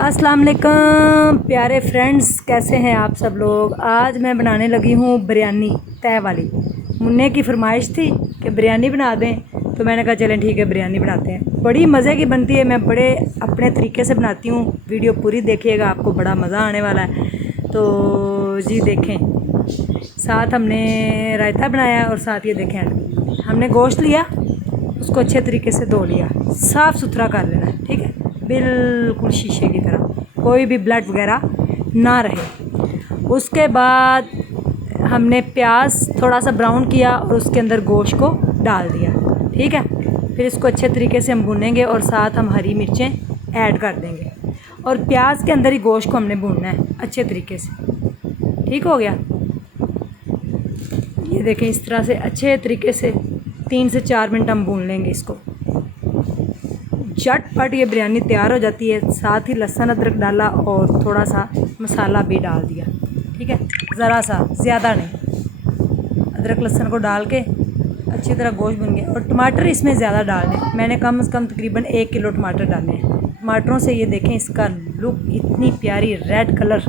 अस्सलाम वालेकुम प्यारे फ्रेंड्स, कैसे हैं आप सब लोग। आज मैं बनाने लगी हूँ बिरयानी तय वाली। मुन्ने की फरमाइश थी कि बिरयानी बना दें, तो मैंने कहा चलें ठीक है बिरयानी बनाते हैं। बड़ी मज़े की बनती है, मैं बड़े अपने तरीके से बनाती हूँ। वीडियो पूरी देखिएगा, आपको बड़ा मज़ा आने वाला है। तो जी देखें, साथ हमने रायता बनाया और साथ ये देखें हमने गोश्त लिया, उसको अच्छे तरीके से धो लिया, साफ़ सुथरा कर लेना है, ठीक है, बिल्कुल शीशे की तरह, कोई भी ब्लड वगैरह ना रहे। उसके बाद हमने प्याज थोड़ा सा ब्राउन किया और उसके अंदर गोश्त को डाल दिया, ठीक है। फिर इसको अच्छे तरीके से हम भूनेंगे और साथ हम हरी मिर्चें ऐड कर देंगे और प्याज के अंदर ही गोश्त को हमने भूनना है अच्छे तरीके से। ठीक हो गया, ये देखें इस तरह से अच्छे तरीके से 3 से 4 मिनट हम भून लेंगे इसको। झटपट ये बिरयानी तैयार हो जाती है। साथ ही लहसुन अदरक डाला और थोड़ा सा मसाला भी डाल दिया, ठीक है, ज़रा सा, ज़्यादा नहीं। अदरक लहसुन को डाल के अच्छी तरह गोश्त भुन गया और टमाटर इसमें ज़्यादा डालने, मैंने कम से कम तकरीबन 1 किलो टमाटर डाले हैं। टमाटरों से ये देखें इसका लुक, इतनी प्यारी रेड कलर,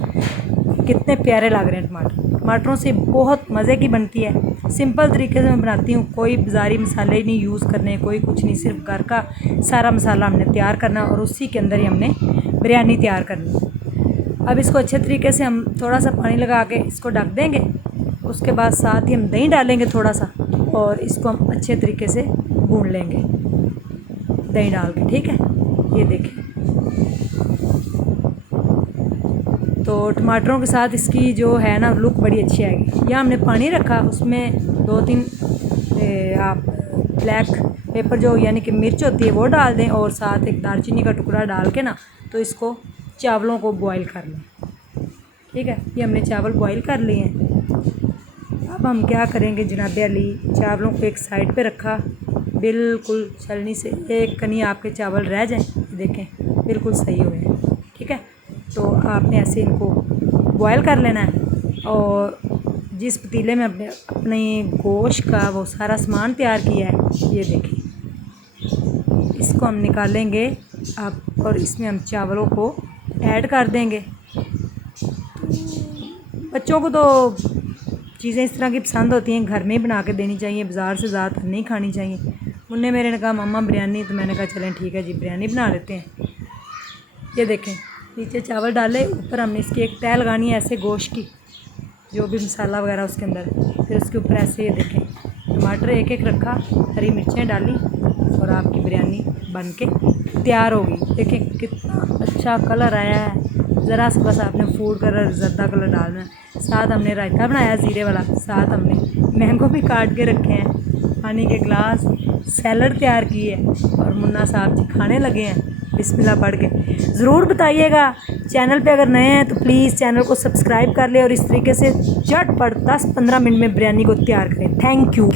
कितने प्यारे लग रहे हैं टमाटरों से बहुत मज़े की बनती है। सिंपल तरीके से मैं बनाती हूँ, कोई बाज़ारी मसाले ही नहीं यूज़ करने, कोई कुछ नहीं, सिर्फ घर का सारा मसाला हमने तैयार करना और उसी के अंदर ही हमने बिरयानी तैयार करनी। अब इसको अच्छे तरीके से हम थोड़ा सा पानी लगा के इसको ढक देंगे। उसके बाद साथ ही हम दही डालेंगे थोड़ा सा और इसको हम अच्छे तरीके से भून लेंगे दही डाल के, ठीक है। ये देखें, तो टमाटरों के साथ इसकी जो है ना लुक बड़ी अच्छी आएगी। यहाँ हमने पानी रखा, उसमें 2-3 आप ब्लैक पेपर जो यानी कि मिर्च होती है वो डाल दें और साथ एक दालचीनी का टुकड़ा डाल के ना, तो इसको चावलों को बॉईल कर लें, ठीक है। ये हमने चावल बॉईल कर लिए हैं। अब हम क्या करेंगे जनाब अली, चावलों को एक साइड पे रखा, बिल्कुल छलनी से एक कनी आपके चावल रह जाएं, देखें बिल्कुल सही हुए हैं, ठीक है। तो आपने ऐसे इनको बॉयल कर लेना है और जिस पतीले में अपने गोश्त का वो सारा सामान तैयार किया है, ये देखें, इसको हम निकालेंगे अब और इसमें हम चावलों को ऐड कर देंगे। बच्चों को तो चीज़ें इस तरह की पसंद होती हैं, घर में ही बना के देनी चाहिए, बाज़ार से ज़्यादा नहीं खानी चाहिए। मुन्ने मेरे ने कहा मम्मा बिरयानी, तो मैंने कहा चलें ठीक है जी बिरयानी बना लेते हैं। ये देखें, नीचे चावल डाले, ऊपर हमने इसकी एक तह लगानी है ऐसे गोश्त की, जो भी मसाला वगैरह उसके अंदर, फिर उसके ऊपर ऐसे ये देखें टमाटर एक एक रखा, हरी मिर्चें डाली और आपकी बिरयानी बन के तैयार होगी। देखें कितना अच्छा कलर आया है, ज़रा सा बस आपने फूड कलर जर्दा कलर डालना है। साथ हमने रायता बनाया ज़ीरे वाला, साथ हमने मैंगो भी काट के रखे हैं, पानी के गिलास, सैलड तैयार की है और मुन्ना साहब जी खाने लगे हैं बिस्मिल्लाह पढ़ के। ज़रूर बताइएगा, चैनल पे अगर नए हैं तो प्लीज़ चैनल को सब्सक्राइब कर ले और इस तरीके से झटपट 10-15 मिनट में बिरयानी को तैयार करें। Thank you.